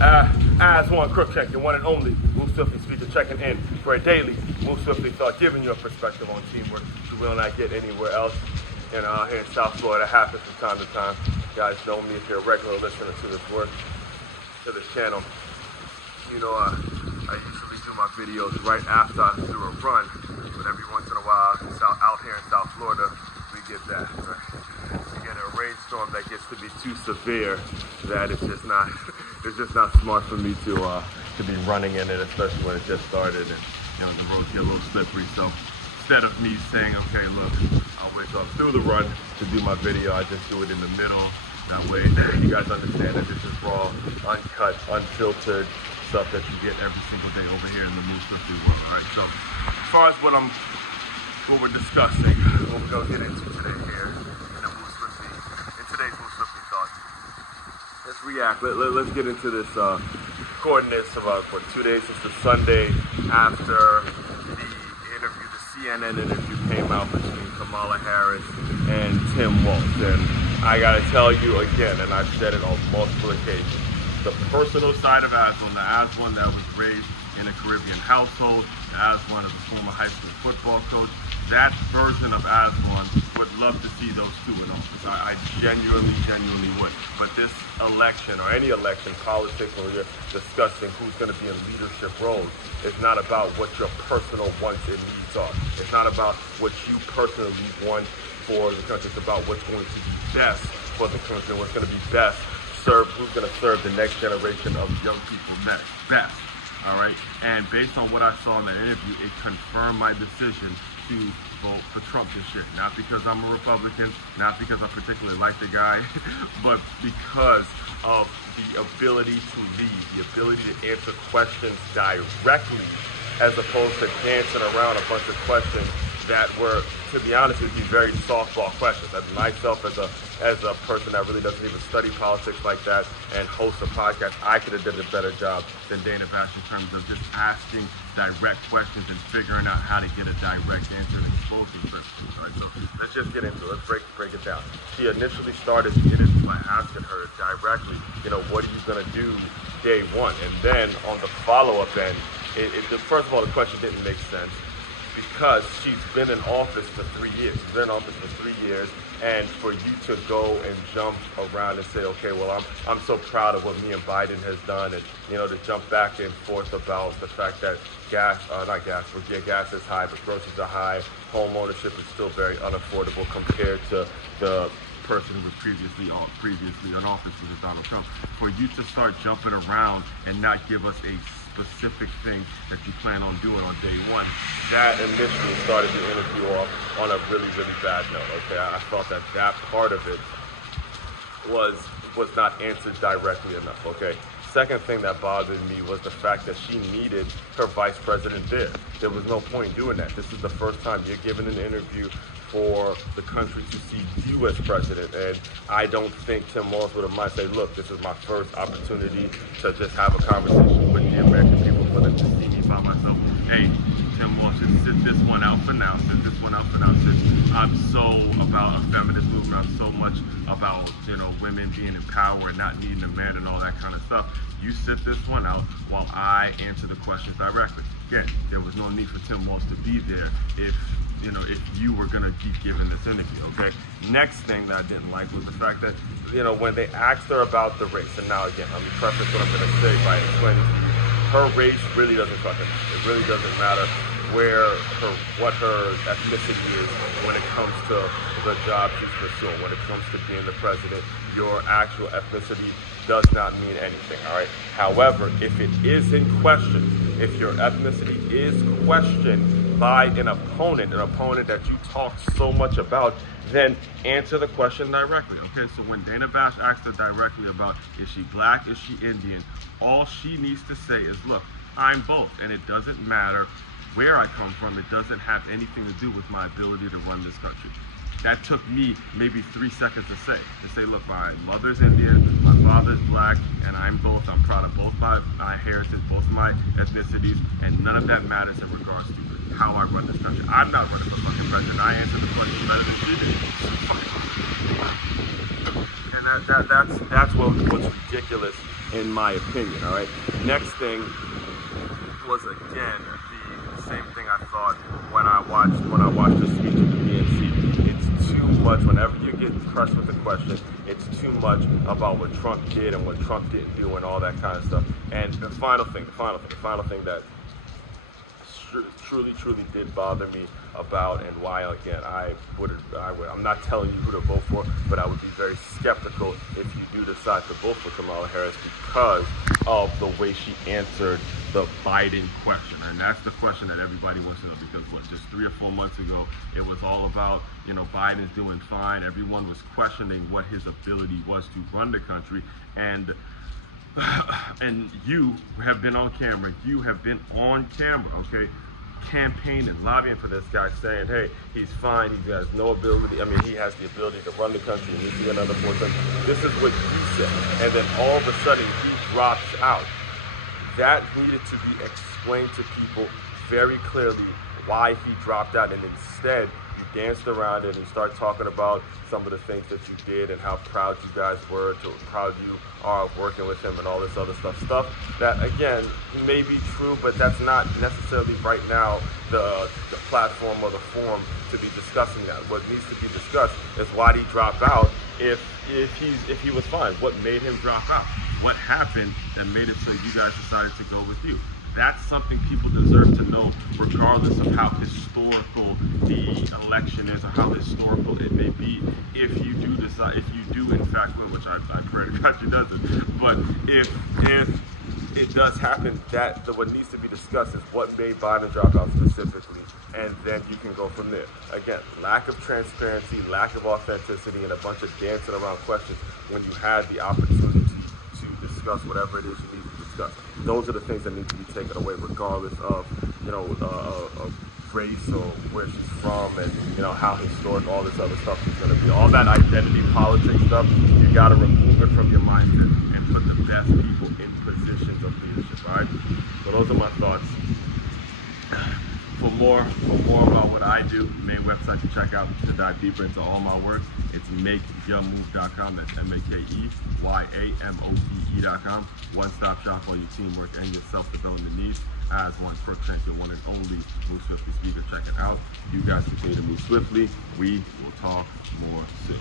Aswand, Cruickshank, the one and only Move Swiftly speaker, checking in for a daily Move Swiftly thought, giving you a perspective on teamwork you will not get anywhere else. And here in South Florida, happens from time to time. You guys know me if you're a regular listener to this work, to this channel. You know, I usually do my videos right after I do a run, but every once in a while, out here in South Florida, we get that. Right? We get a rainstorm that gets to be too severe that it's just not smart for me to be running in it, especially when it just started and the roads get a little slippery. So instead of me saying, okay, look, I'll wait till I'm through the run to do my video, I just do it in the middle. That way you guys understand that this is raw, uncut, unfiltered stuff that you get every single day over here in the Move Swiftly world. All right, so as far as what we're discussing, what we're gonna get into today here in the Move Swiftly, in today's Move Swiftly thoughts. Let's react. Let's get into this coordinates about for 2 days since the Sunday after the interview, the CNN interview came out between Kamala Harris and Tim Walz. And I gotta tell you again, and I've said it on multiple occasions, the personal side of Aswand, the Aswand that was raised in a Caribbean household, the Aswand as a former high school football coach, that version of Aswand would love to see those two in office. I genuinely would. But this election, or any election, politics, when we're discussing who's going to be in leadership roles, is not about what your personal wants and needs are. It's not about what you personally want for the country. It's about what's going to be best for the country, what's going to be best, who's going to serve the next generation of young people best. All right, and based on what I saw in that interview, it confirmed my decision to vote for Trump this year. Not because I'm a Republican, not because I particularly like the guy, but because of the ability to lead, the ability to answer questions directly, as opposed to dancing around a bunch of questions that were, to be honest with you, very softball questions. As myself, as a person that really doesn't even study politics like that and host a podcast, I could have done a better job than Dana Bash in terms of just asking direct questions and figuring out how to get a direct answer and exposing questions. All right, so let's just get into it. Let's break it down. She initially started the interview by asking her directly, what are you going to do day one? And then on the follow-up end, first of all, the question didn't make sense, because she's been in office for 3 years. She's been in office for 3 years, and for you to go and jump around and say, okay, well, I'm so proud of what me and Biden has done, and to jump back and forth about the fact that gas is high, but groceries are high, home ownership is still very unaffordable compared to the person who was previously in office, which is Donald Trump. For you to start jumping around and not give us a specific thing that you plan on doing on day one, that initially started the interview off on a really bad note. Okay, I thought that part of it was not answered directly enough. Okay, second thing that bothered me was the fact that she needed her vice president there. There was no point doing that. This is the first time you're giving an interview for the country to see you as president, and I don't think Tim Walz would have mind say, look, this is my first opportunity to just have a conversation with the American people, for them to see me by myself. Hey, Tim Walz, just sit this one out for now. I'm so about a feminist movement. I'm so much about women being in power and not needing a man and all that kind of stuff. You sit this one out while I answer the questions directly. Again, there was no need for Tim Walz to be there if you were going to keep giving this interview, okay? Next thing that I didn't like was the fact that, when they asked her about the race, and now again, let me preface what I'm going to say by explaining to you, her race really doesn't fucking matter. It really doesn't matter what her ethnicity is when it comes to the job she's pursuing, when it comes to being the president. Your actual ethnicity does not mean anything, all right? However, if it is in question, if your ethnicity is questioned by an opponent that you talk so much about, then answer the question directly. Okay, so when Dana Bash asked her directly about, is she black, is she Indian, all she needs to say is, look, I'm both, and it doesn't matter where I come from. It doesn't have anything to do with my ability to run this country. That took me maybe 3 seconds to say, look, my mother's Indian, my father's black, and I'm both. I'm proud of both my heritage, both my ethnicities, and none of that matters in regards to how I run this country. I'm not running for fucking president. I answer the question better than she did. And that's what's ridiculous in my opinion. All right. Next thing was again the same thing I thought when I watched the speech at the DNC. It's too much. Whenever you get pressed with a question, it's too much about what Trump did and what Trump didn't do and all that kind of stuff. And the final thing that truly did bother me about, and why again I'm not telling you who to vote for, but I would be very skeptical if you do decide to vote for Kamala Harris because of the way she answered the Biden question. And that's the question that everybody wants to know, because just 3 or 4 months ago it was all about, you know, Biden's doing fine. Everyone was questioning what his ability was to run the country, and you have been on camera. Okay, campaigning, lobbying for this guy, saying, hey, he's fine, he has no ability. I mean, he has the ability to run the country, and he's another 4 terms. This is what he said. And then all of a sudden, he drops out. That needed to be explained to people very clearly why he dropped out, and instead, you danced around it and started talking about some of the things that you did and how proud you guys were, proud you are of working with him and all this other stuff that, again, may be true, but that's not necessarily right now the platform or the forum to be discussing that. What needs to be discussed is why did he drop out if he was fine. What made him drop out? What happened that made it so you guys decided to go with you? That's something people deserve to know, regardless of how historical the election is or how historical it may be. If you do in fact win, which I pray to God she doesn't, but if it does happen, what needs to be discussed is what made Biden drop out specifically, and then you can go from there. Again, lack of transparency, lack of authenticity, and a bunch of dancing around questions when you had the opportunity to discuss whatever it is you need to discuss. Those are the things that need to be taken away, regardless of, you know, of race or where she's from, and, you know, how historic all this other stuff is going to be. All that identity politics stuff, you got to remove it from your mindset and put the best people in positions of leadership. All right. So those are my thoughts. For more about what I do, the main website to check out to dive deeper into all my work, it's makeyourmove.com. That's MakeYaMote.com. One-stop shop for your teamwork and your self-development needs. Aswand, Cruickshank, your one and only Move Swiftly speaker. Check it out. You guys continue to move swiftly. We will talk more soon.